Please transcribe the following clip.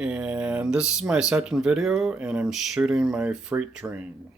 And this is my second video, and I'm shooting my freight train.